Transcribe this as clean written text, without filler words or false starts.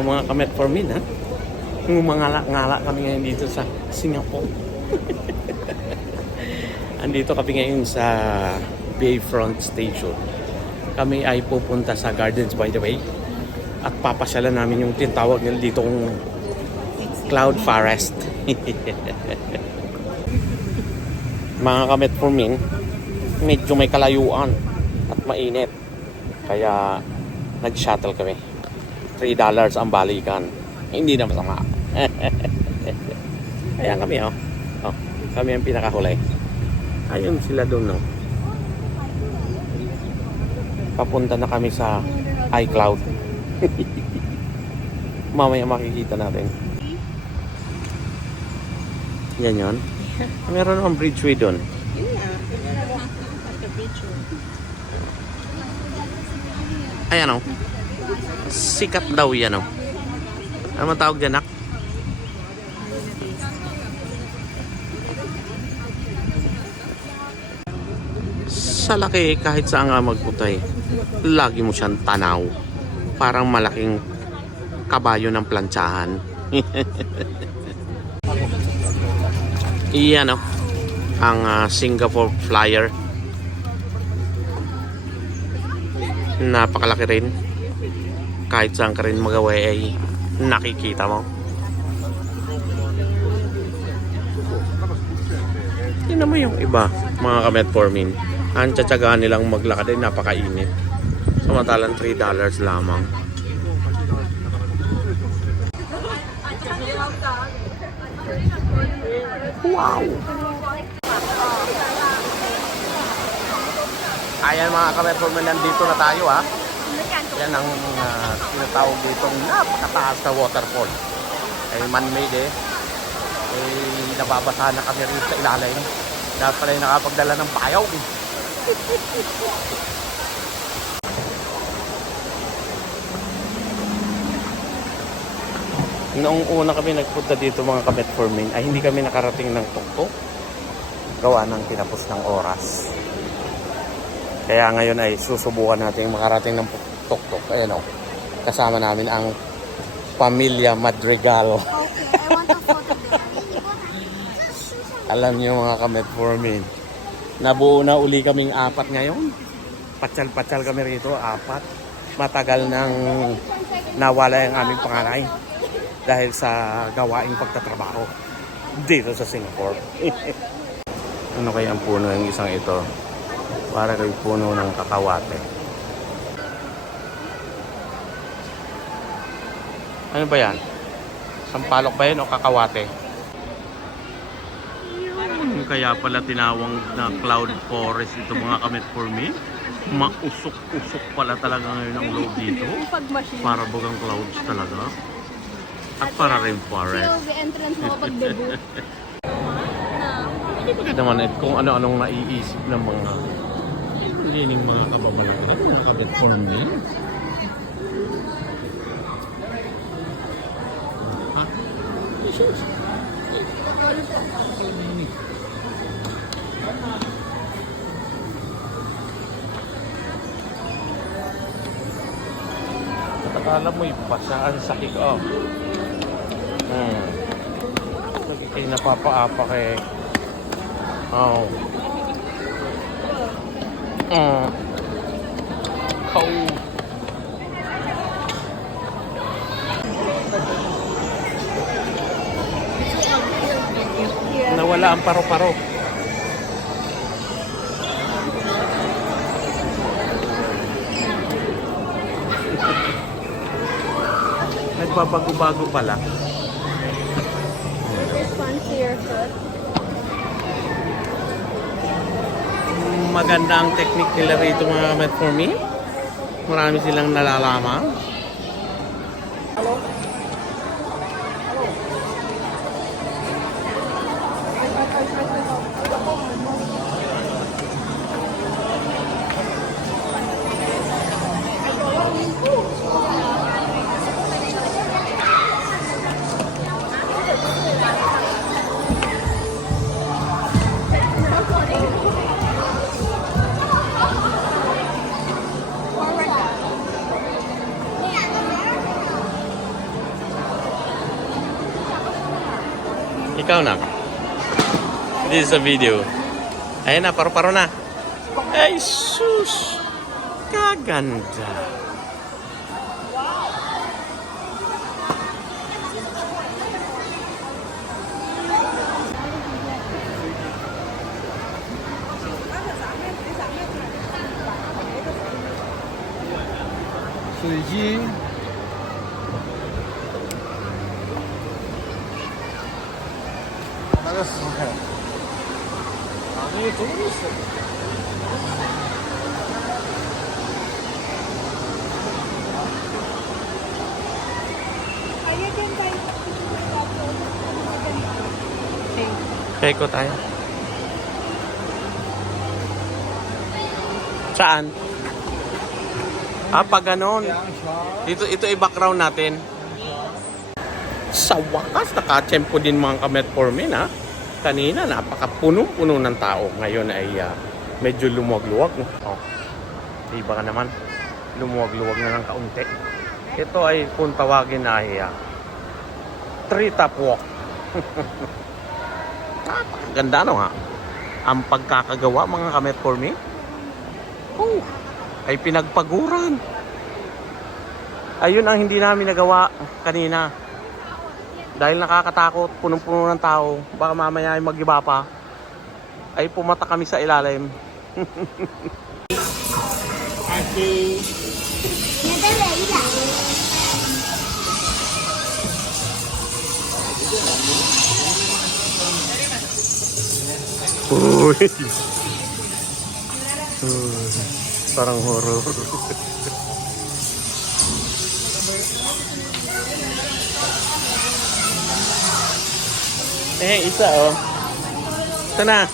O mga ka-metformin, ha? Ngumangala-ngala kami ngayon dito sa Singapore. Andito kami ngayon sa Bayfront Station. Kami ay pupunta sa Gardens by the Bay. At papasyalan namin yung tinatawag nila dito kong Cloud Forest. Mga ka-metformin, medyo may kalayuan at mainit. Kaya nag-shuttle kami. $3 ang balikan. Hindi na masama. Ayan kami, oh. Oh, kami ang pinakahuli. Ayun sila doon, no. Papunta na kami sa iCloud. Mamaya makikita natin. Yan yun. Meron akong bridgeway doon. Yun nga. At the bridgeway. Ayan, oh. Sikat daw yan, oh. Ano matawag dyan, nak? Sa laki, kahit saan nga magputay, lagi mo siyang tanaw. Parang malaking kabayo ng plantsahan. Iyan, oh. Ang Singapore Flyer. Napakalaki rin. Kahit saan ka rin mag-away ay nakikita mo. Tingnan mo yung iba, mga ka-metformin. Ang tsatsagaan nilang maglakad ay napakainit. Samantalang $3 lamang. Wow! Ayan mga ka-metformin, nandito na tayo, ha. Yan ang tinatawag ditong napakataas na waterfall. Ay man-made, eh. Nababasahan na kami rin sa ilalim. Dapat pala yung nakapagdala ng payaw, eh. Noong una kami nagpunta dito mga ka-metformin ay hindi kami nakarating ng tuktok. Gawa ng kinapos ng oras. Kaya ngayon ay susubukan natin makarating ng tuktok. Ayan, o. Kasama namin ang Pamilya Madrigal. Okay, I want a photo there. Alam niyo mga ka-metformin, nabuo na uli kaming 4 ngayon. Patsal-patsal kami rito, 4. Matagal nang nawala yung aming panganay dahil sa gawaing pagtatrabaho dito sa Singapore. Ano kaya ang puno ng isang ito? Para kay puno ng kakawate. Ano ba yan? Sampalok ba yan o kakawate? Kaya pala tinawang na cloud forest ito mga ka-metformin. Mausok-usok pala talaga ngayon ang loob dito. Para bagang clouds talaga. At para rin forest. The entrance mo pag debut. Hindi naman kung ano-anong naiisip ng mga lining mga kababalaghan, mga ka-metformin. Ha? Jesus! Akala mo ipasaan sa kick-off. Kayo napapaapa kay... Oh. Nawala ang paro-paro. Nagbabago-bago pala. This one to your foot. Maganda ang technique nila rito mga metformin. Marami silang nalalaman. Ikaw na. This is a video. Ayan na, paro-paro na. Ay, sus! Kaganda. Peko tayo. Saan? Pag ganon. Ito i-background natin. Sa wakas, nakachempo din mga kametformin, ha? Kanina, napakapunong-puno ng tao. Ngayon ay medyo lumuwag-luwag. Oh, diba ka naman? Lumuwag-luwag na ng kaunti. Ito ay kung tawagin na ay tree top walk. Ganda no ha? Ang pagkakagawa mga kametformin. Oh, ay pinagpaguran. Ayun ang hindi namin nagawa kanina. Dahil nakakatakot, punong-puno ng tao. Baka mamaya ay mag-iba pa. Ay pumata kami sa ilalim. Uy. Parang horror. Isa oh. Ito na.